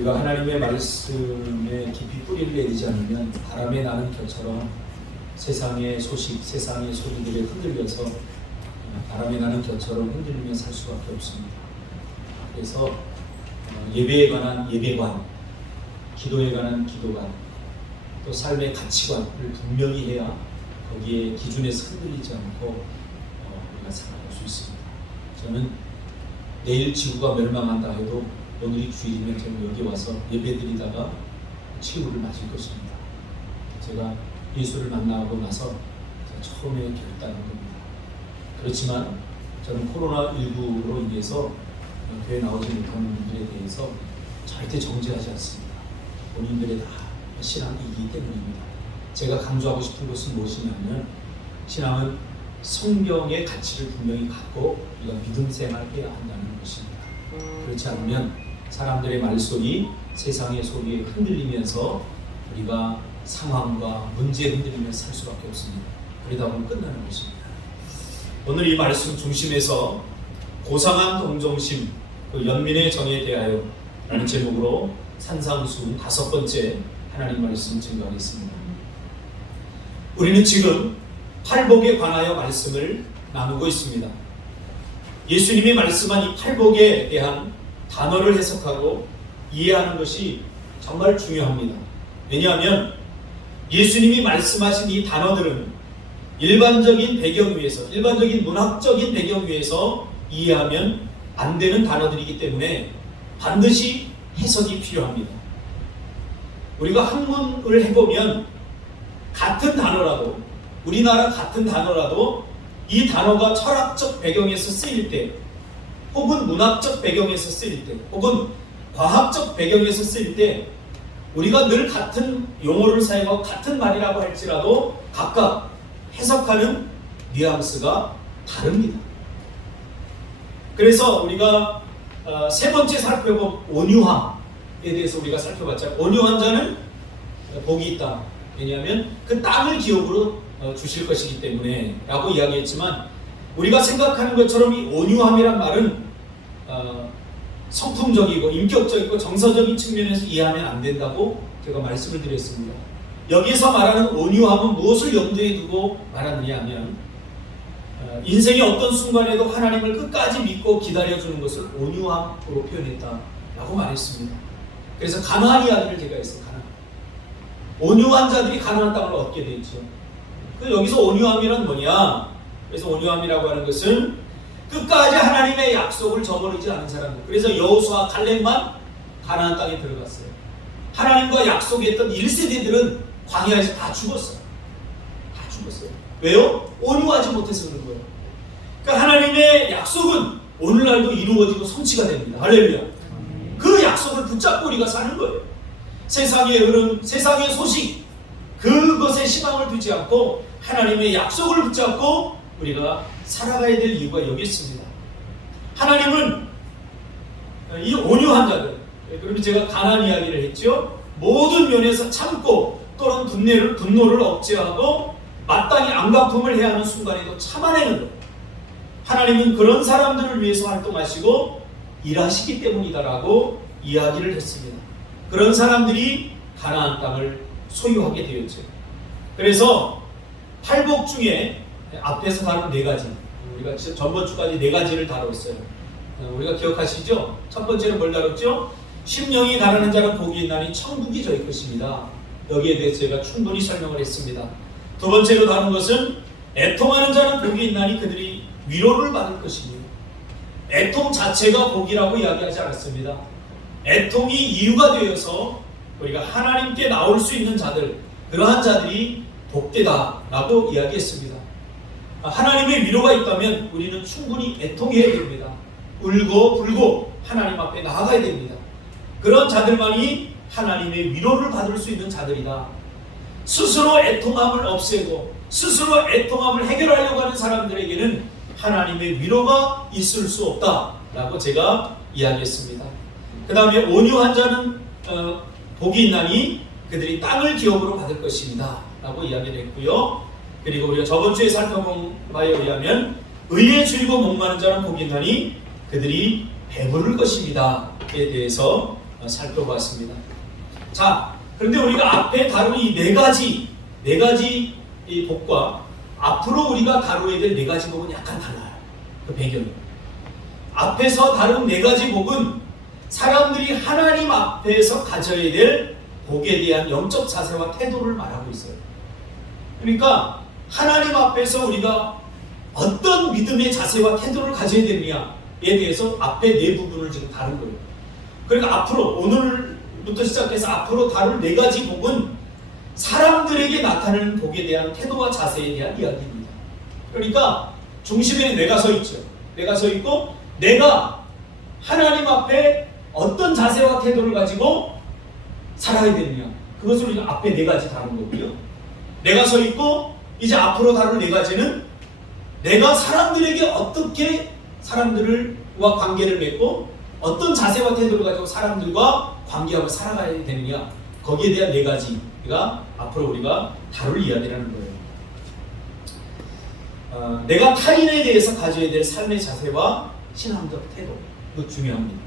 우리가 하나님의 말씀에 깊이 뿌리를 내리지 않으면 바람에 나는 겨처럼 세상의 소식, 세상의 소리들에 흔들려서 바람에 나는 겨처럼 흔들리며 살 수밖에 없습니다. 그래서 예배에 관한 예배관, 기도에 관한 기도관, 또 삶의 가치관을 분명히 해야 거기에 기준에서 흔들리지 않고 우리가 살아갈 수 있습니다. 저는 내일 지구가 멸망한다 해도 오늘이 주일이면 저는 여기 와서 예배드리다가 치유를 맞을 것입니다. 제가 예수를 만나고 나서 처음에 결단한 겁니다. 그렇지만 저는 코로나19로 인해서 교회 나오지 못하는 분들에 대해서 절대 정죄하지 않습니다. 본인들의 다 신앙이기 때문입니다. 제가 강조하고 싶은 것은 무엇이냐면 신앙은 성경의 가치를 분명히 갖고 우리가 믿음 생활해야 한다는 것입니다. 그렇지 않으면 사람들의 말소리, 세상의 소리에 흔들리면서 우리가 상황과 문제에 흔들리면서 살 수밖에 없습니다. 그러다 보면 끝나는 것입니다. 오늘 이 말씀 중심에서 고상한 동정심, 그 연민의 정에 대하여 라는 제목으로 산상수 5번째 하나님 말씀 증거하겠습니다. 우리는 지금 팔복에 관하여 말씀을 나누고 있습니다. 예수님이 말씀한 이 팔복에 대한 단어를 해석하고 이해하는 것이 정말 중요합니다. 왜냐하면 예수님이 말씀하신 이 단어들은 일반적인 배경 위에서, 일반적인 문학적인 배경 위에서 이해하면 안 되는 단어들이기 때문에 반드시 해석이 필요합니다. 우리가 한문을 해보면 같은 단어라도, 우리나라 같은 단어라도 이 단어가 철학적 배경에서 쓰일 때, 혹은 문학적 배경에서 쓰일 때, 혹은 과학적 배경에서 쓰일 때 우리가 늘 같은 용어를 사용하고 같은 말이라고 할지라도 각각 해석하는 뉘앙스가 다릅니다. 그래서 우리가 세 번째 살펴본 온유함에 대해서 우리가 살펴봤죠. 온유한 자는 복이 있다. 왜냐하면 그 땅을 기업으로 주실 것이기 때문에 라고 이야기했지만, 우리가 생각하는 것처럼 이 온유함이란 말은 성품적이고 인격적이고 정서적인 측면에서 이해하면 안 된다고 제가 말씀을 드렸습니다. 여기서 말하는 온유함은 무엇을 염두에 두고 말하느냐 하면 인생의 어떤 순간에도 하나님을 끝까지 믿고 기다려주는 것을 온유함으로 표현했다라고 말했습니다. 그래서 가나안 이야기를 제가 했어요. 가나안. 온유한 자들이 가나안 땅을 얻게 되죠. 여기서 온유함이란 뭐냐? 그래서 온유함이라고 하는 것은 끝까지 하나님의 약속을 저버리지 않은 사람들. 그래서 여호수아 갈렙만 가나안 땅에 들어갔어요. 하나님과 약속했던 1세대들은 광야에서 다 죽었어요. 다 죽었어요. 왜요? 온유하지 못해서 그런 거예요. 그러니까 하나님의 약속은 오늘날도 이루어지고 성취가 됩니다. 할렐루야. 그 약속을 붙잡고 우리가 사는 거예요. 세상의 흐름, 세상의 소식, 그것에 희망을 두지 않고 하나님의 약속을 붙잡고 우리가 살아가야 될 이유가 여기 있습니다. 하나님은 이 온유한 자들, 그러면 제가 가나안 이야기를 했죠. 모든 면에서 참고 또는 분노를 억제하고 마땅히 안갚음을 해야 하는 순간에도 참아내는 것. 하나님은 그런 사람들을 위해서 활동하시고 일하시기 때문이다라고 이야기를 했습니다. 그런 사람들이 가나안 땅을 소유하게 되었죠. 그래서 팔복 중에 앞에서 다룬 4가지, 우리가 전번 주까지 4가지를 다뤘어요. 우리가 기억하시죠? 첫 번째는 뭘 다뤘죠? 심령이 다루는 자는 복이 있나니 천국이 저희 것입니다. 여기에 대해서 제가 충분히 설명을 했습니다. 두 번째로 다룬 것은 애통하는 자는 복이 있나니 그들이 위로를 받을 것입니다. 애통 자체가 복이라고 이야기하지 않았습니다. 애통이 이유가 되어서 우리가 하나님께 나올 수 있는 자들, 그러한 자들이 복되다라고 이야기했습니다. 하나님의 위로가 있다면 우리는 충분히 애통해야 됩니다. 울고 불고 하나님 앞에 나아가야 됩니다. 그런 자들만이 하나님의 위로를 받을 수 있는 자들이다. 스스로 애통함을 없애고 스스로 애통함을 해결하려고 하는 사람들에게는 하나님의 위로가 있을 수 없다라고 제가 이야기했습니다. 그 다음에 온유한 자는 복이 있나니 그들이 땅을 기업으로 받을 것입니다 라고 이야기를 했고요. 그리고 우리가 저번주에 살펴본 바에 의하면 의에 줄이고 목마른 자는 복이 있나니 그들이 배부를 것입니다 에 대해서 살펴보았습니다. 자, 그런데 우리가 앞에 다룬 이 네 가지 이 복과 앞으로 우리가 다루어야 될 네 가지 복은 약간 달라요. 그 배경이. 앞에서 다룬 네 가지 복은 사람들이 하나님 앞에서 가져야 될 복에 대한 영적 자세와 태도를 말하고 있어요. 그러니까 하나님 앞에서 우리가 어떤 믿음의 자세와 태도를 가져야 되느냐에 대해서 앞에 네 부분을 지금 다룬 거예요. 그러니까 앞으로 오늘부터 시작해서 앞으로 다룰 네 가지 복은 사람들에게 나타나는 복에 대한 태도와 자세에 대한 이야기입니다. 그러니까 중심에는 내가 서 있죠. 내가 서 있고 내가 하나님 앞에 어떤 자세와 태도를 가지고 살아야 되느냐, 그것을 우리가 앞에 네 가지 다룬 거고요. 내가 서 있고 이제 앞으로 다룰 네 가지는 내가 사람들에게 어떻게 사람들과 관계를 맺고 어떤 자세와 태도를 가지고 사람들과 관계하고 살아가야 되느냐, 거기에 대한 네 가지가 앞으로 우리가 다룰 이야기라는 거예요. 내가 타인에 대해서 가져야 될 삶의 자세와 신앙적 태도, 이거 중요합니다.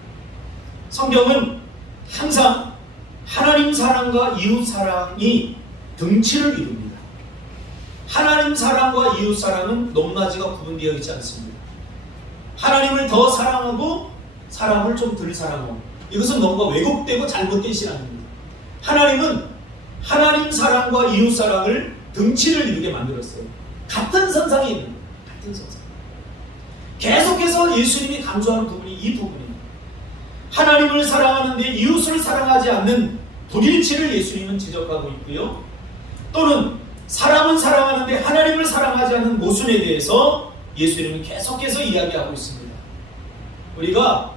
성경은 항상 하나님 사랑과 이웃 사랑이 등치를 이룹니다. 하나님 사랑과 이웃 사랑은 높낮이가 구분되어 있지 않습니다. 하나님을 더 사랑하고 사람을 좀 덜 사랑하고, 이것은 뭔가 왜곡되고 잘못된 신앙입니다. 하나님은 하나님 사랑과 이웃 사랑을 등치를 이루게 만들었어요. 같은 선상에 있는 거예요. 같은 선상. 계속해서 예수님이 강조하는 부분이 이 부분입니다. 하나님을 사랑하는데 이웃을 사랑하지 않는 불일치를 예수님은 지적하고 있고요. 또는 사람은 사랑하는데 하나님을 사랑하지 않는 모순에 대해서 예수님은 계속해서 이야기하고 있습니다. 우리가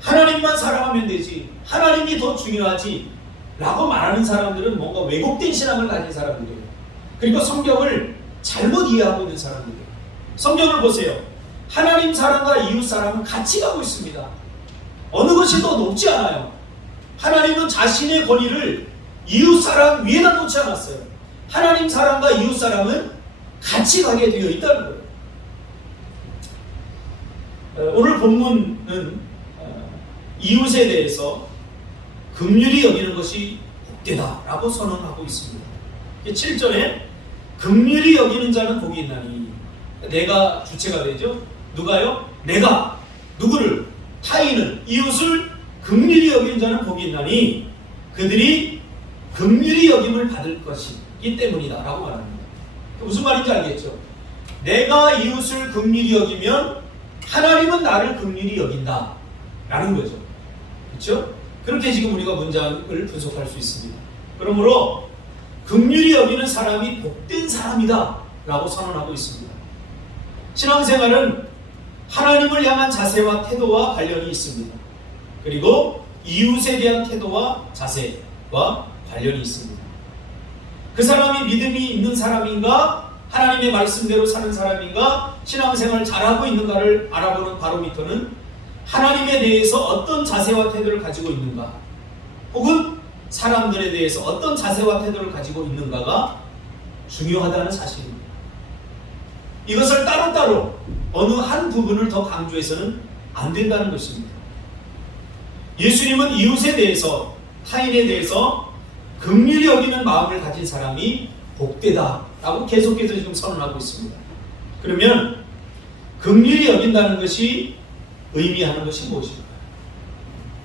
하나님만 사랑하면 되지, 하나님이 더 중요하지 라고 말하는 사람들은 뭔가 왜곡된 신앙을 가진 사람들이에요. 그리고 성경을 잘못 이해하고 있는 사람들이에요. 성경을 보세요. 하나님 사랑과 이웃 사랑은 같이 가고 있습니다. 어느 것이 더 높지 않아요. 하나님은 자신의 권위를 이웃 사랑 위에다 놓지 않았어요. 하나님 사랑과 이웃 사랑은 같이 가게 되어 있다는 거예요. 오늘 본문은 이웃에 대해서 긍휼히 여기는 것이 복되다라고 선언하고 있습니다. 7절에 긍휼히 여기는 자는 복이 있나니, 내가 주체가 되죠. 누가요? 내가 누구를? 타인을, 이웃을 긍휼히 여기는 자는 복이 있나니 그들이 긍휼히 여김을 받을 것이기 때문이다 라고 말합니다. 무슨 말인지 알겠죠? 내가 이웃을 긍휼히 여기면 하나님은 나를 긍휼히 여긴다 라는 거죠. 그렇죠? 그렇게 지금 우리가 문장을 분석할 수 있습니다. 그러므로 긍휼히 여기는 사람이 복된 사람이다 라고 선언하고 있습니다. 신앙생활은 하나님을 향한 자세와 태도와 관련이 있습니다. 그리고 이웃에 대한 태도와 자세와 관련이 있습니다. 그 사람이 믿음이 있는 사람인가, 하나님의 말씀대로 사는 사람인가, 신앙생활을 잘하고 있는가를 알아보는 바로미터는 하나님에 대해서 어떤 자세와 태도를 가지고 있는가, 혹은 사람들에 대해서 어떤 자세와 태도를 가지고 있는가가 중요하다는 사실입니다. 이것을 따로따로 어느 한 부분을 더 강조해서는 안 된다는 것입니다. 예수님은 이웃에 대해서, 타인에 대해서 긍휼히 여기는 마음을 가진 사람이 복되다라고 계속해서 지금 선언하고 있습니다. 그러면 긍휼히 여긴다는 것이 의미하는 것이 무엇일까요?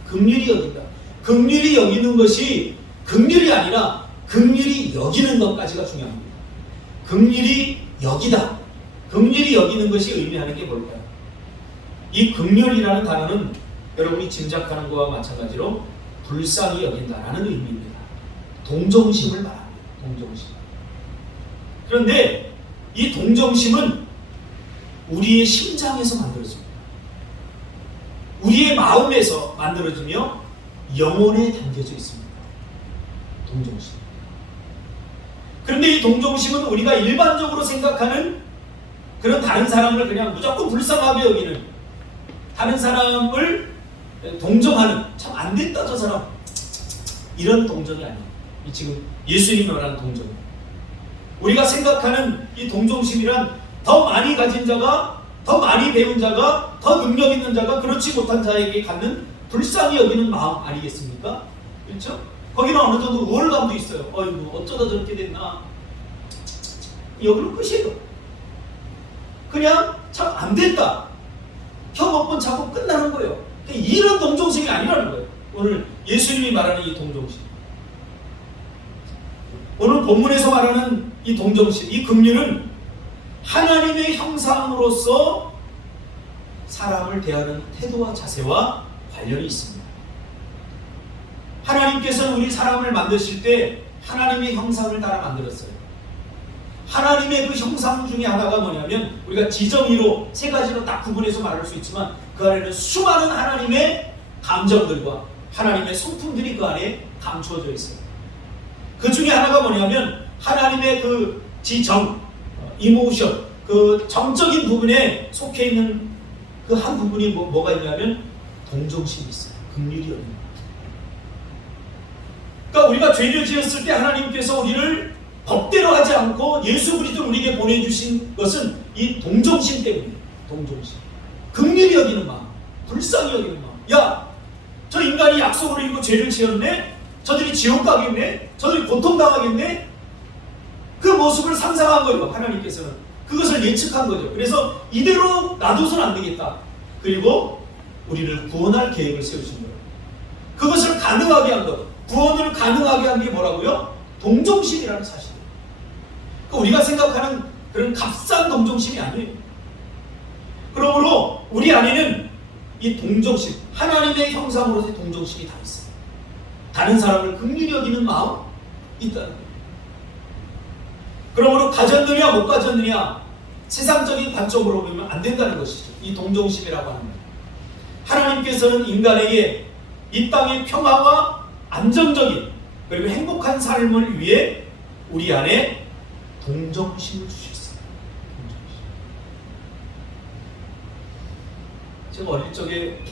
긍휼히 여긴다. 긍휼히 여기는 것이 긍휼이 아니라 긍휼히 여기는 것까지가 중요합니다. 긍휼히 여기다. 긍휼히 여기는 것이 의미하는 게 뭘까요? 이 긍휼이라는 단어는 여러분이 짐작하는 것과 마찬가지로 불쌍히 여긴다라는 의미입니다. 동정심을 말합니다. 동정심. 그런데 이 동정심은 우리의 심장에서 만들어집니다. 우리의 마음에서 만들어지며 영혼에 담겨져 있습니다. 동정심. 그런데 이 동정심은 우리가 일반적으로 생각하는 그런 다른 사람을 그냥 무조건 불쌍하게 여기는, 다른 사람을 동정하는, 참 안 됐다 저 사람, 이런 동정이 아니에요. 이 지금 예수님이 말하는 동정. 우리가 생각하는 이 동정심이란 더 많이 가진 자가, 더 많이 배운 자가, 더 능력 있는 자가 그렇지 못한 자에게 갖는 불쌍히 여기는 마음 아니겠습니까? 그렇죠? 거기는 어느 정도 우월감도 있어요. 어이구 어쩌다 저렇게 됐나. 여기는 끝이에요. 그냥 참 안 됐다. 혀 몇 번 잡고 끝나는 거예요. 이런 동정심이 아니라는 거예요. 오늘 예수님이 말하는 이 동정심. 오늘 본문에서 말하는 이 동정심, 이 긍휼은 하나님의 형상으로서 사람을 대하는 태도와 자세와 관련이 있습니다. 하나님께서는 우리 사람을 만드실 때 하나님의 형상을 따라 만들었어요. 하나님의 그 형상 중에 하나가 뭐냐면 우리가 지정의로 세 가지로 딱 구분해서 말할 수 있지만 그 안에는 수많은 하나님의 감정들과 하나님의 성품들이 그 안에 감추어져 있어요. 그 중에 하나가 뭐냐면 하나님의 그 지정, 이모션, 그 정적인 부분에 속해 있는 그 한 부분이 뭐가 있냐면 동정심이 있어요. 긍휼이 여기는. 그러니까 우리가 죄를 지었을 때 하나님께서 우리를 법대로 하지 않고 예수 그리스도를 우리에게 보내주신 것은 이 동정심 때문이에요. 동정심. 긍휼히 여기는 마음, 불쌍히 여기는 마음. 야, 저 인간이 약속을 이루고 죄를 지었네? 저들이 지옥 가겠네? 저들이 고통당하겠네? 그 모습을 상상한 거예요. 하나님께서는. 그것을 예측한 거죠. 그래서 이대로 놔둬서는 안 되겠다. 그리고 우리를 구원할 계획을 세우신 거예요. 그것을 가능하게 한 것. 구원을 가능하게 한 게 뭐라고요? 동정심이라는 사실이에요. 그러니까 우리가 생각하는 그런 값싼 동정심이 아니에요. 그러므로 우리 안에는 이 동정심, 하나님의 형상으로서의 동정심이 다 있어요. 다른 사람을 긍휼히 여기는 마음 있다는 거예요. 그러므로 가졌느냐 못 가졌느냐 세상적인 관점으로 보면 안 된다는 것이죠. 이 동정심이라고 하는 거예요. 하나님께서는 인간에게 이 땅의 평화와 안정적인 그리고 행복한 삶을 위해 우리 안에 동정심을 주셨어요. 동정심. 제가 어릴 적에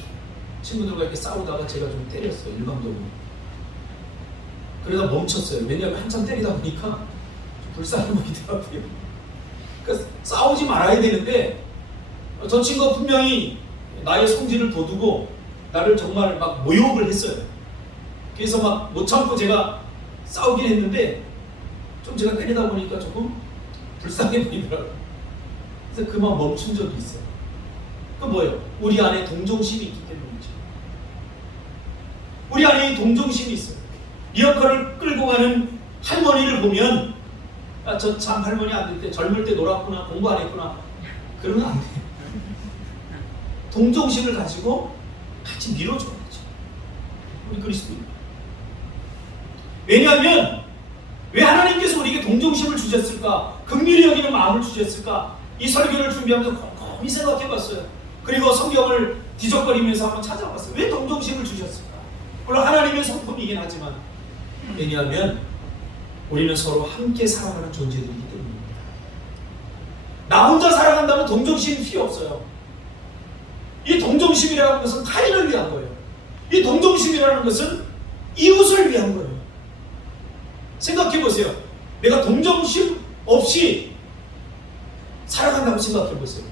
친구들과 이렇게 싸우다가 제가 좀 때렸어요. 일방적으로. 그러다 멈췄어요. 왜냐하면 한참 때리다 보니까 불쌍해 보이더라고요. 그러니까 싸우지 말아야 되는데 저 친구가 분명히 나의 성질을 돋우고 나를 정말 막 모욕을 했어요. 그래서 막 못 참고 제가 싸우긴 했는데 좀 제가 때리다 보니까 조금 불쌍해 보이더라고요. 그래서 그만 멈춘 적이 있어요. 그 뭐예요? 우리 안에 동정심이 있기 때문이죠. 우리 안에 동정심이 있어요. 리어카를 끌고 가는 할머니를 보면 아, 저 참 할머니 안 될 때 젊을 때 놀았구나, 공부 안 했구나 그러면 안 돼요. 동정심을 가지고 같이 밀어줘야죠. 우리 그리스도인. 왜냐하면 왜 하나님께서 우리에게 동정심을 주셨을까? 긍휼히 여기는 마음을 주셨을까? 이 설교를 준비하면서 곰곰이 생각해봤어요. 그리고 성경을 뒤적거리면서 한번 찾아봤어요. 왜 동정심을 주셨을까? 물론 하나님의 성품이긴 하지만 왜냐하면 우리는 서로 함께 살아가는 존재들이기 때문입니다. 나 혼자 살아간다면 동정심이 필요 없어요. 이 동정심이라는 것은 타인을 위한 거예요. 이 동정심이라는 것은 이웃을 위한 거예요. 생각해 보세요. 내가 동정심 없이 살아간다고 생각해 보세요.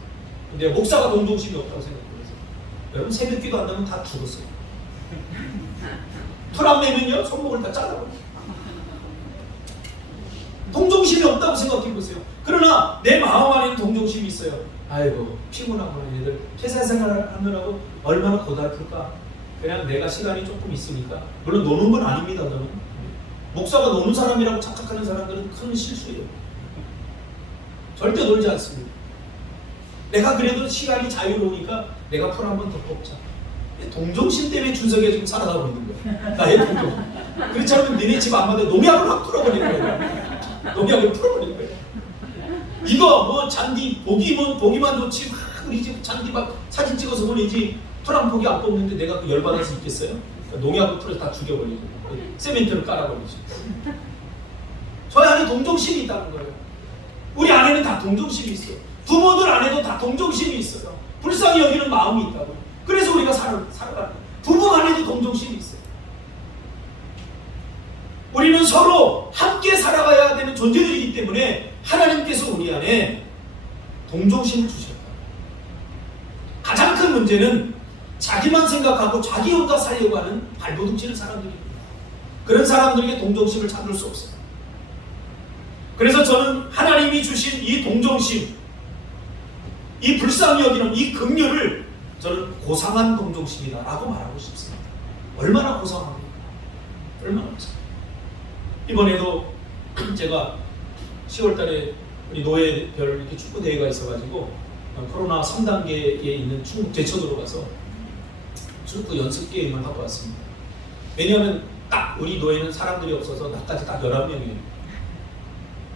근데 목사가 동정심이 없다고 생각해 보세요. 여러분 새벽기도 안 나면 다 죽었어요. 풀 안 내면요 손목을 다 잘라버려요. 동정심이 없다고 생각해 보세요. 그러나 내 마음 안에는 동정심이 있어요. 아이고 피곤하구나 얘들 회사 생활하느라고 얼마나 고달플까. 그냥 내가 시간이 조금 있으니까. 물론 노는 건 아닙니다. 저는 목사가 노는 사람이라고 착각하는 사람들은 큰 실수예요. 절대 놀지 않습니다. 내가 그래도 시간이 자유로우니까 내가 풀 한 번 더 뽑자. 동정심 때문에 준석이가 좀 살아가고 있는 거야. 나의 동정. 그렇지 않으면 니네 집 안마다 농약을 확 풀어버리는 거야. 농약을 풀어버리는 거야. 이거 뭐 잔디 보기만 좋지 막 우리 집 잔디 막 사진 찍어서 보내지 풀 한 포기 안 뽑는데 내가 그 열받을 수 있겠어요? 농약을 풀어서 다 죽여버리고 세멘트를 깔아버리지. 저희 안에 동정심이 있다는 거예요. 우리 안에는 다 동정심이 있어요. 부모들 안에도 다 동정심이 있어요. 불쌍히 여기는 마음이 있다고요. 그래서 우리가 살아가는 거예요. 부모 안에도 동정심이 있어요. 우리는 서로 함께 살아가야 되는 존재들이기 때문에 하나님께서 우리 안에 동정심을 주셨다. 가장 큰 문제는 자기만 생각하고 자기 혼자 살려고 하는 발버둥 치는 사람들입니다. 그런 사람들에게 동정심을 찾을 수 없어요. 그래서 저는 하나님이 주신 이 동정심, 이 불쌍히 여기는 이 긍휼을 저는 고상한 동정심이다라고 말하고 싶습니다. 얼마나 고상합니까? 얼마나 고상합니까? 이번에도 제가 10월달에 우리 노예별 이렇게 축구 대회가 있어가지고 코로나 3단계에 있는 충북 제천으로 가서 축구 연습 게임을 하고 왔습니다. 왜냐하면 딱 우리 노예는 사람들이 없어서 나까지 딱 11명이에요.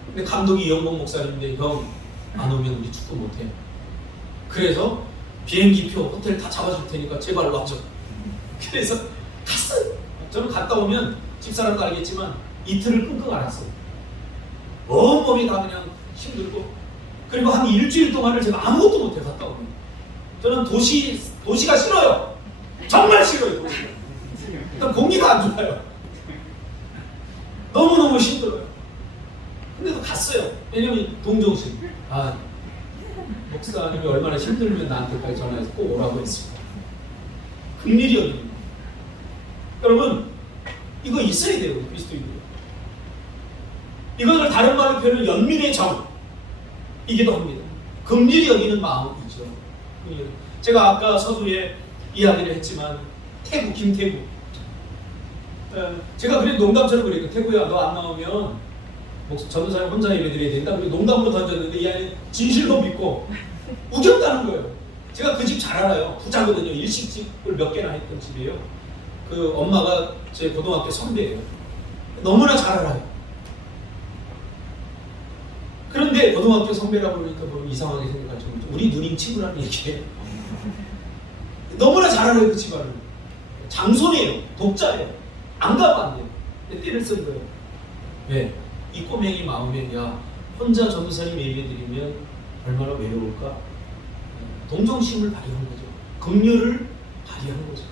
근데 감독이 이영복 목사님인데 형 안 오면 우리 축구 못해. 그래서 비행기표 호텔 다 잡아줄 테니까 제발 와줘. 그래서 갔어요. 저는 갔다 오면 집사람도 알겠지만 이틀을 끙끙 앓았어요. 온몸이 다 그냥 힘들고, 그리고 한 일주일 동안을 제가 아무것도 못해 갔다 오면. 저는 도시가 싫어요. 정말 싫어요. 도시가. 일단 공기가 안 좋아요. 너무너무 힘들어요. 근데도 갔어요. 왜냐면 동정심. 목사님이 얼마나 힘들면 나한테까지 전화해서 꼭 오라고 했습니다. 긍휼이 여깁니다. 여러분, 이거 있어야 돼요. 그리스도인들. 이것을 다른 말로 표현하면 연민의 정이기도 합니다. 긍휼히 여기는 마음이죠. 제가 아까 서두에 이야기를 했지만 김태구. 제가 그래 농담처럼 그랬거든요. 태구야, 너 안 나오면 전도사님 혼자 예배드려야 된다. 그리고 농담으로 던졌는데 이 안에 진실로 믿고 우겼다는 거예요. 제가 그 집 잘 알아요. 부자거든요. 일식집을 몇 개나 했던 집이에요. 그 엄마가 제 고등학교 선배예요. 너무나 잘 알아요. 그런데 고등학교 선배라고 그러니까 뭐 이상하게 생각할지 모르죠. 우리 누님 친구라는 얘기예요. 너무나 잘 알아요. 그 집안을. 장손이에요. 독자예요. 안 가면 안 돼요. 띠를 쓴 거예요. 왜? 이 꼬맹이 마음에 야 혼자 전도사님 예배드리면 얼마나 외로울까? 동정심을 발휘하는 거죠. 긍휼을 발휘하는 거죠.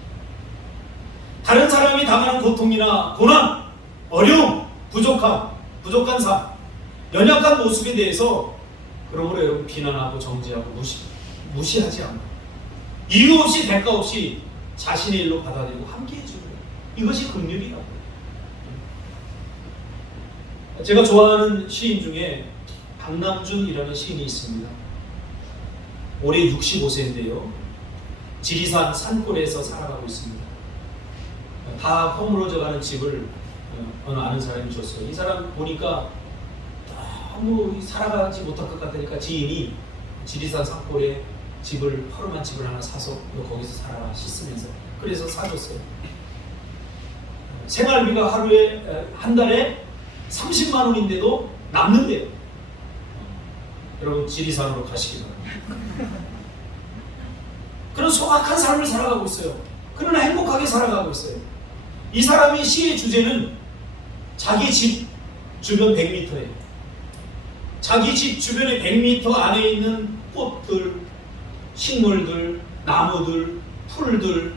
다른 사람이 당하는 고통이나 고난, 어려움, 부족한 삶, 연약한 모습에 대해서 그러므로 여러분 비난하고 정죄하고 무시하지 않고 이유 없이 대가 없이 자신의 일로 받아들이고 함께 해주는 거예요. 이것이 긍휼이라고. 제가 좋아하는 시인 중에 박남준이라는 시인이 있습니다. 올해 65세인데요. 지리산 산골에서 살아가고 있습니다. 다 허물어져가는 집을 어느 아는 사람이 줬어요. 이 사람 보니까 너무 살아가지 못할 것 같으니까 지인이 지리산 산골에 허름한 집을 하나 사서 거기서 살아라 씻으면서 그래서 사줬어요. 생활비가 한 달에 30만 원인데도 남는데요. 여러분 지리산으로 가시기 바랍니다. 그런 소박한 삶을 살아가고 있어요. 그러나 행복하게 살아가고 있어요. 이 사람의 시의 주제는 자기 집 주변 100m예요. 자기 집 주변에 100m 안에 있는 꽃들, 식물들, 나무들, 풀들,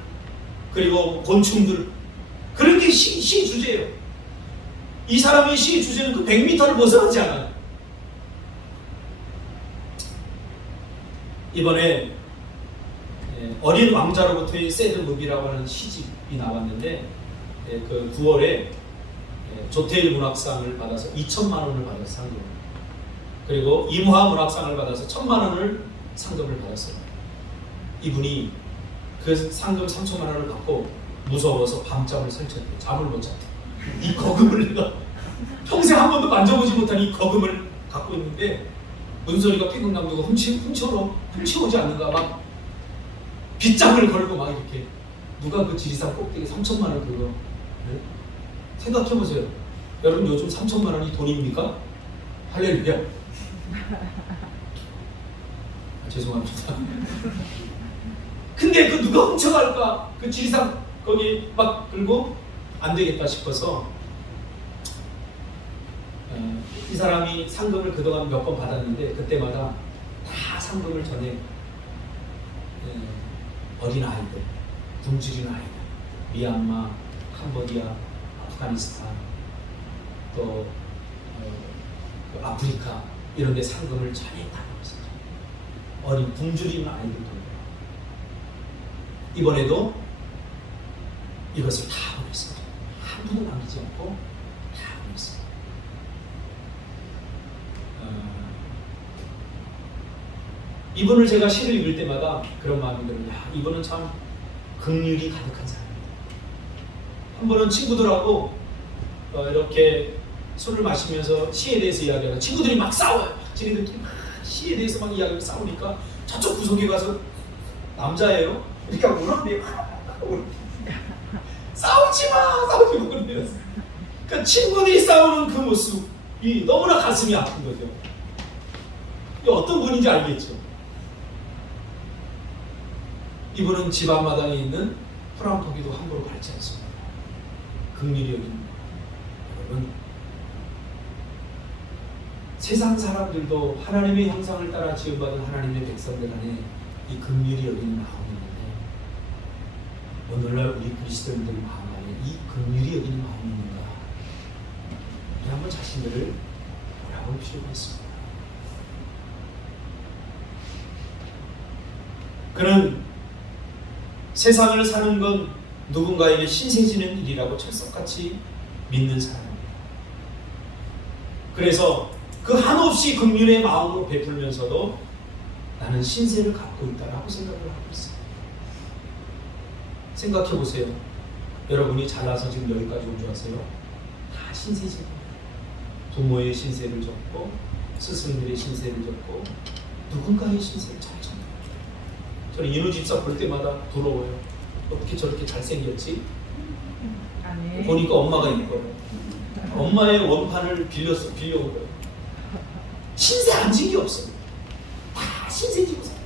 그리고 곤충들, 그런 게 시 주제예요. 이 사람의 시 주제는 그 100m를 벗어나지 않아요. 이번에 어린 왕자로부터의 새드 무비라고 하는 시집이 나왔는데 그 9월에 조태일 문학상을 받아서 2천만 원을 받아서 상금, 그리고 임화 문학상을 받아서 1,000만 원을 상금을 받았어요. 이분이 그 상금 3천만 원을 받고 무서워서 밤잠을 설쳤대. 잠을 못 잤대. 이 거금을 내가 평생 한 번도 만져보지 못한 이 거금을 갖고 있는데 문소리가 피근감독가 훔쳐오지 않는가 막 빗장을 걸고 막 이렇게 누가 그 지리산 꼭대기 3천만 원 그거 네? 생각해보세요. 여러분 요즘 3천만 원이 돈입니까? 할렐루야. 죄송합니다. 근데 그 누가 훔쳐갈까? 그 지리산 거기 막 들고 안 되겠다 싶어서 이 사람이 상금을 그동안 몇 번 받았는데 그때마다 다 상금을 전해 어린 아이들, 굶주리는 아이들, 미얀마, 캄보디아, 아프가니스탄, 또 아프리카 이런 데 상금을 전했다고 했어요. 어린 굶주리는 아이들도. 이번에도 이것을 다 보냈습니다. 한 분도 남기지 않고 다 보냈습니다. 이분을 제가 시를 읽을 때마다 그런 마음이 들어요. 야, 이분은 참 긍휼이 가득한 사람입니다. 한 번은 친구들하고 이렇게 술을 마시면서 시에 대해서 이야기하다가 친구들이 막 싸워요. 지네들끼리 막 시에 대해서 막 이야기하고 싸우니까 저쪽 구석에 가서 남자예요? 그러니까 울었는데 싸우지 마! 싸우지 마! 그러니까 친구들이 싸우는 그 모습이 너무나 가슴이 아픈 거죠. 이 어떤 분인지 알겠죠? 이분은 집 앞마당에 있는 프랑포기도 함부로 밟지 않습니다. 긍휼히 여기는 여러분, 세상 사람들도 하나님의 형상을 따라 지음받은 하나님의 백성들 안에 이 긍휼히 여기는 마음이 있는데 오늘날 우리 그리스도인들 마음 안에 이 긍휼히 여기는 마음이 있는가? 우리 한번 자신들을 돌아볼 필요가 있습니다. 그는 세상을 사는 건 누군가에게 신세지는 일이라고 철석같이 믿는 사람입니다. 그래서 그 한없이 긍휼의 마음으로 베풀면서도 나는 신세를 갖고 있다라고 생각을 하고 있어요. 생각해 보세요. 여러분이 잘나서 지금 여기까지 온 줄 아세요? 다 신세지. 부모의 신세를 졌고 스승들의 신세를 졌고 누군가의 신세를 잘 졌고 저는 인우 집사 볼 때마다 부러워요. 어떻게 저렇게 잘생겼지? 아니. 보니까 엄마가 있거든요. 엄마의 원판을 빌려온 거예요. 신세 안 진 게 없어요. 다 신세 지고 살아요.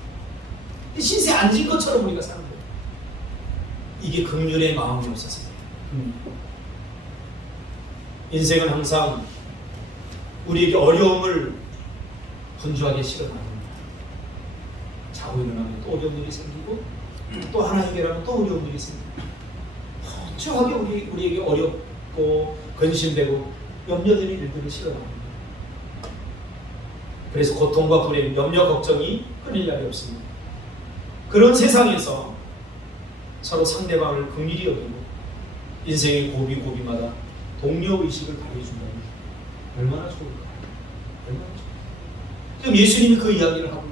신세 안 진 것처럼 우리가 사는 거예요. 이게 긍휼의 마음이 없어서요. 인생은 항상 우리에게 어려움을 분주하게 실어나갑니다. 자고 일어나면 또 어려운 일이 생기고 또 하나 해결하면 또 어려운 일이 생기고 분주하게 우리에게 어렵고 근심되고 염려되는 일들을 실어나갑니다. 그래서 고통과 불행, 염려, 걱정이 끊일 날이 없습니다. 그런 세상에서 서로 상대방을 긍휼히 여기고 인생의 고비고비마다 동료의식을 발휘해준다면 얼마나 좋을까요? 얼마나 좋을까요? 그럼 예수님이 그 이야기를 하고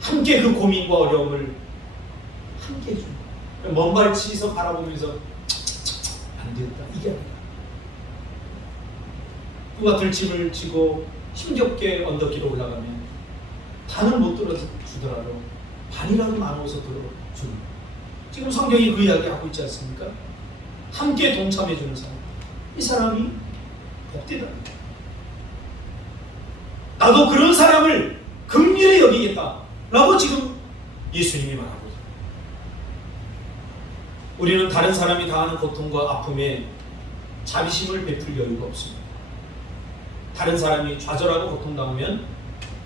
함께 그 고민과 어려움을 함께 해주는 거예요. 먼 발치에서 바라보면서 안 됐다 이게 아니라 누가 들짐을 지고 힘겹게 언덕길로 올라가면 단을 못 들어주더라도 반이라도 나눠서 들어주는 지금 성경이 그 이야기 하고 있지 않습니까? 함께 동참해주는 사람, 이 사람이 복되다. 나도 그런 사람을 긍휼히 여기겠다 라고 지금 예수님이 말하고 있어요. 우리는 다른 사람이 당하는 고통과 아픔에 자비심을 베풀 여유가 없습니다. 다른 사람이 좌절하고 고통당하면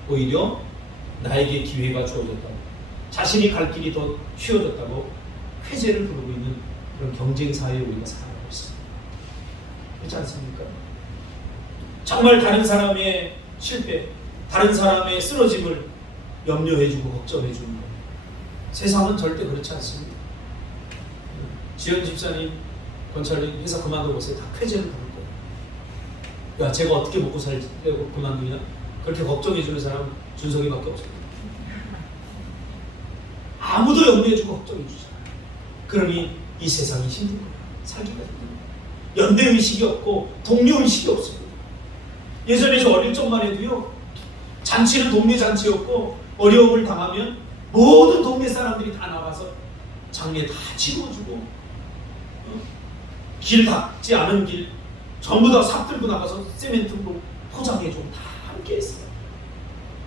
오히려 나에게 기회가 주어졌다고, 자신이 갈 길이 더 쉬워졌다고 회제를 부르고 있는 그런 경쟁사회에 우리가 살아가고 있습니다. 그렇지 않습니까? 정말 다른 사람의 실패, 다른 사람의 쓰러짐을 염려해주고 걱정해주는 거예요. 세상은 절대 그렇지 않습니다. 지연 집사님, 권찰님 회사 그만두고 보세요. 다 쾌재를 부를 거예요. 야, 제가 어떻게 먹고 살려고 그만두냐? 그렇게 걱정해주는 사람은 준석이밖에 없어요. 아무도 염려해주고 걱정해주지 않아요. 그러니 이 세상이 힘든 거예요. 살기가 힘든 거예요. 연대의식이 없고 동료의식이 없습니다. 예전에 저 어릴 적만 해도요, 잔치는 동네 잔치였고 어려움을 당하면 모든 동네 사람들이 다 나가서 장례 다 치러주고 길 닿지 않은 길 전부 다 삽 들고 나가서 세멘트로 포장해주고 다 함께 했어요.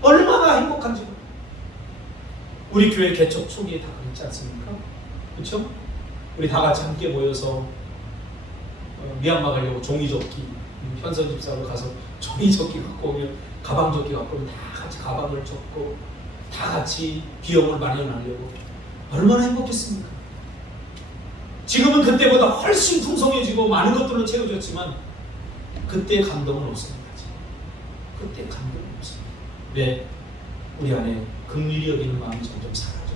얼마나 행복한지. 우리 교회 개척 초기에 다 그랬지 않습니까? 그렇죠? 우리 다 같이 함께 모여서 미얀마 가려고 종이접기, 현선 집사로 가서 종이접기 갖고 오면 가방접기 갖고 오면 다 같이 가방을 접고 다 같이 비용을 마련하려고 얼마나 행복했습니까? 지금은 그때보다 훨씬 풍성해지고 많은 것들로 채워졌지만 그때 감동은 없습니다. 그때 감동은 없습니다. 왜? 우리 안에 긍휼히 여기는 마음이 점점 사라져요.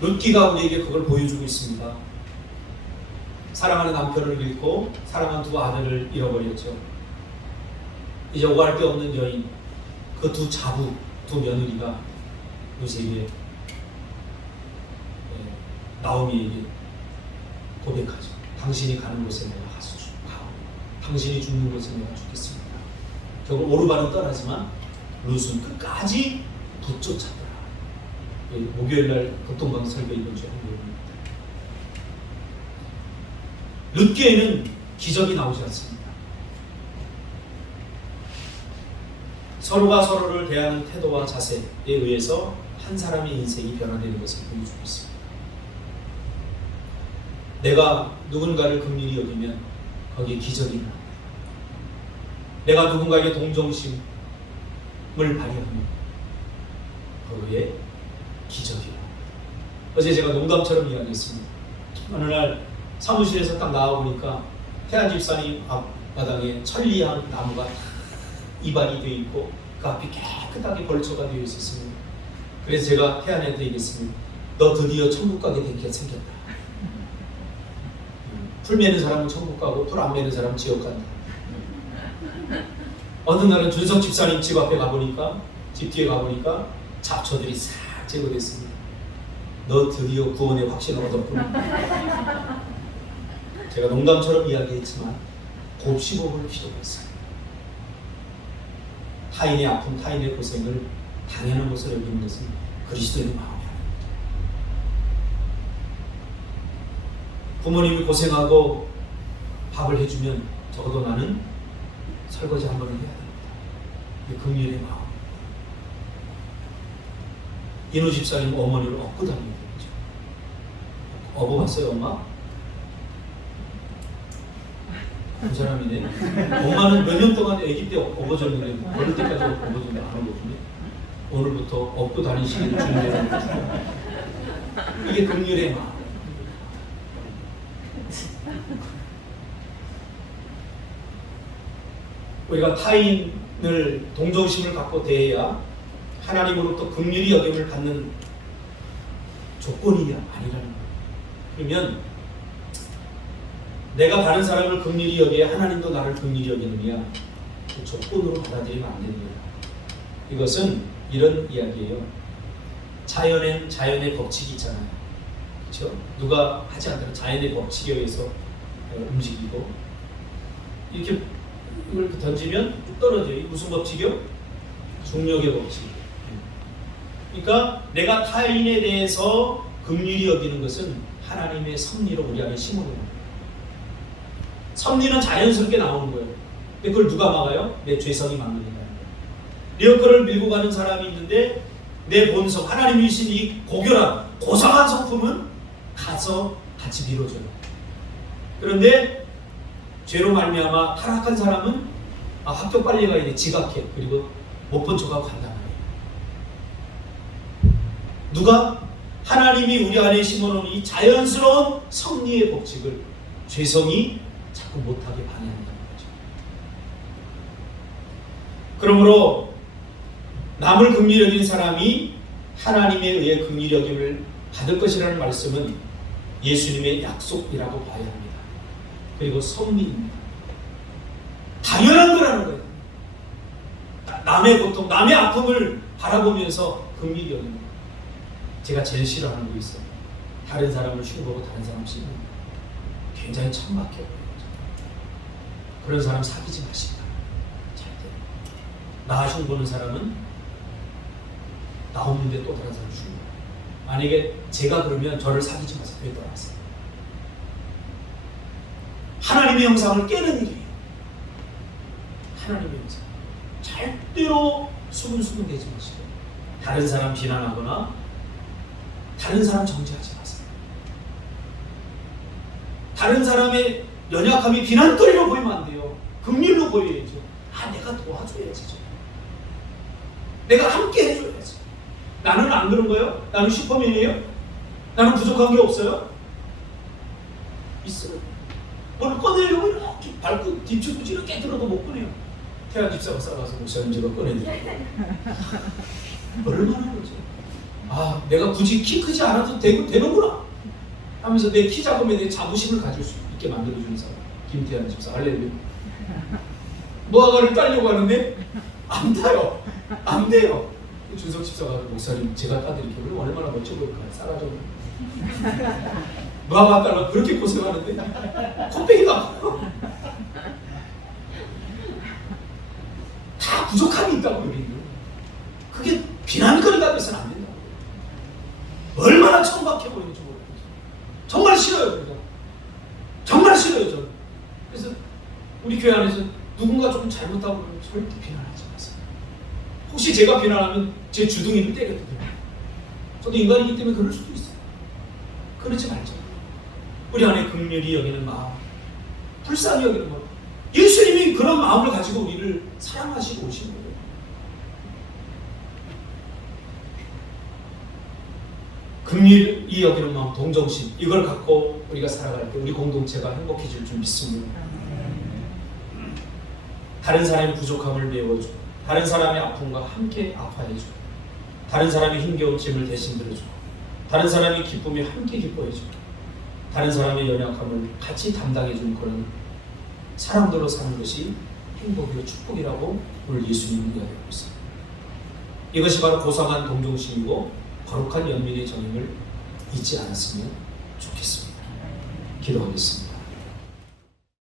룻기가 우리에게 그걸 보여주고 있습니다. 사랑하는 남편을 잃고 사랑하는 두 아들을 잃어버렸죠. 이제 오갈 데 없는 여인, 그 두 자부, 두 며느리가 요셉에게, 나오미에게 고백하죠. 당신이 가는 곳에 내가 가서 가고 당신이 죽는 곳에 내가 죽겠습니다. 결국 오르반은 떠나지만 룻은 끝까지 붙쫓았더라. 목요일날 극동강 설교 이번 주에 한 부분입니다. 룻기에는 기적이 나오지 않습니다. 서로가 서로를 대하는 태도와 자세에 의해서 한 사람의 인생이 변화되는 것을 보여주고 있습니다. 내가 누군가를 긍휼히 여기면 거기에 기적이 나옵니다. 내가 누군가에게 동정심을 발휘하면 거기에 기적이 나옵니다. 어제 제가 농담처럼 이야기했습니다. 어느 날 사무실에서 딱 나와보니까 태안 집사님 앞마당에 천리향 나무가 이발이 되어 있고 그 앞이 깨끗하게 벌초가 되어 있었습니다. 그래서 제가 태안한테 얘기했습니다. 너 드디어 천국 가게 되게 생겼다. 풀 매는 사람은 천국 가고 풀 안 매는 사람은 지옥 간다. 어느 날은 준석 집사님 집 앞에 가보니까, 집 뒤에 가보니까 잡초들이 싹 제거됐습니다. 너 드디어 구원의 확신을 얻었구나. 제가 농담처럼 이야기했지만 곱씹어볼 필요가 있어요. 타인의 아픔, 타인의 고생을 당연한 것을 여기는 것은 그리스도의 마음이 아닙니다. 부모님이 고생하고 밥을 해주면 적어도 나는 설거지 한 번은 해야 됩니다. 이게 긍휼의 마음. 인우 집사님 어머니를 업고 다니는 거죠. 업어봤어요, 엄마? 그 사람이네. 엄마는 몇 년 동안 아기 때 업어줬는데 어릴 때까지 업어줬는데 안 업어주네. 오늘부터 업고 다니시기를 주님의 이게 긍휼의 마음. 우리가 타인을 동정심을 갖고 대해야 하나님으로부터 긍휼히 여김을 받는 조건이 아니라는 거예요. 그러면 내가 다른 사람을 긍휼히 여기에 하나님도 나를 긍휼히 여기느냐, 그 조건으로 받아들이면 안 되는 거예요. 이것은 이런 이야기예요. 자연의 법칙이 있잖아요. 그렇죠? 누가 하지 않더라도 자연의 법칙에 의해서 움직이고, 이렇게 이걸 던지면 떨어져요. 이 무슨 법칙이요? 중력의 법칙. 그러니까 내가 타인에 대해서 긍휼히 여기는 것은 하나님의 섭리로 우리 안에 심어놓는, 섭리는 자연스럽게 나오는 거예요. 근데 그걸 누가 막아요? 내 죄성이 막는 거예요. 리어커를 밀고 가는 사람이 있는데 내 본성, 하나님이 주신 이 고결한, 고상한 성품은 가서 같이 밀어줘요. 그런데 죄로 말미암아 타락한 사람은 학교 빨리 가야 돼, 지각해. 그리고 못 본 척하고 간단 말이에요. 누가? 하나님이 우리 안에 심어놓은 이 자연스러운 섭리의 법칙을 죄성이 자꾸 못하게 방해한다는 거죠. 그러므로 남을 긍휼히 여긴 사람이 하나님에 의해 긍휼히 여김을 받을 것이라는 말씀은 예수님의 약속이라고 봐야 합니다. 그리고 섭리입니다. 당연한 거라는 거예요. 남의 고통, 남의 아픔을 바라보면서 긍휼히 여기는 거예요. 제가 제일 싫어하는 거 있어요. 다른 사람을 흉보고 다른 사람 씹는 거. 굉장히 천박해요. 그런 사람 사귀지 마시다. 절대. 나 흉보는 사람은 나 없는데 또 다른 사람 흉보. 만약에 제가 그러면 저를 사귀지 마세요. 왜 떠나세요? 하나님의 형상을 깨는 일이에요. 하나님의 형상. 절대로 수근수근 되지 마시고 다른 사람 비난하거나 다른 사람 정죄하지 마세요. 다른 사람의 연약함이 비난거리로 보이면 안 돼요. 긍휼로 보여야죠. 내가 도와줘야지. 내가 함께 해줘야지. 나는 안 그런 거예요? 나는 슈퍼맨이에요? 나는 부족한 게 없어요? 있어요. 뭘 꺼내려고 이렇게 발끝 뒤축구지 이렇게 들어도 못 꺼내요. 태안 집사가 싸가서 목사님 제가 꺼내드려요. 얼마나 그러죠? 아, 내가 굳이 키 크지 않아도 되는구나 하면서 내 키 작음에 대해 자부심을 가질 수 있게 만들어주는 사람, 김태환 집사. 할렐루야. 무화과를 따려고 하는데 안 타요. 안 돼요. 준석 집사가 목사님 제가 따드릴게요. 얼마나 멋져 보일까요? 싸가지 없는. 무화과 따려고 그렇게 고생하는데 콧배기가 다 부족함이 있다고 여기는. 그게 비난거리가 돼서는 안 된다고. 얼마나 천박해 보이는지 모르겠어요. 정말 싫어요. 그러니까. 정말 싫어요. 저는. 그래서 우리 교회 안에서 누군가 좀 잘못하고 그러면 절대 비난하지 마세요. 혹시 제가 비난하면 제 주둥이를 때려도 돼요. 저도 인간이기 때문에 그럴 수도 있어요. 그러지 말자. 우리 안에 긍휼히 여기는 마음, 불쌍히 여기는 마음. 예수님이 그런 마음을 가지고 우리를 사랑하시고 오신 거예요. 긍휼히 여기는 마음, 동정심, 이걸 갖고 우리가 살아갈 때 우리 공동체가 행복해질 줄 믿습니다. 다른 사람의 부족함을 메워주고, 다른 사람의 아픔과 함께 아파해주고, 다른 사람의 힘겨운 짐을 대신 들어주고, 다른 사람의 기쁨에 함께 기뻐해주고, 다른 사람의 연약함을 같이 담당해주는 그런 사람들로 사는 것이 행복이고 축복이라고 오늘 예수님은 이야기하고 있습니다. 이것이 바로 고상한 동정심이고 거룩한 연민의 정임을 잊지 않았으면 좋겠습니다. 기도하겠습니다.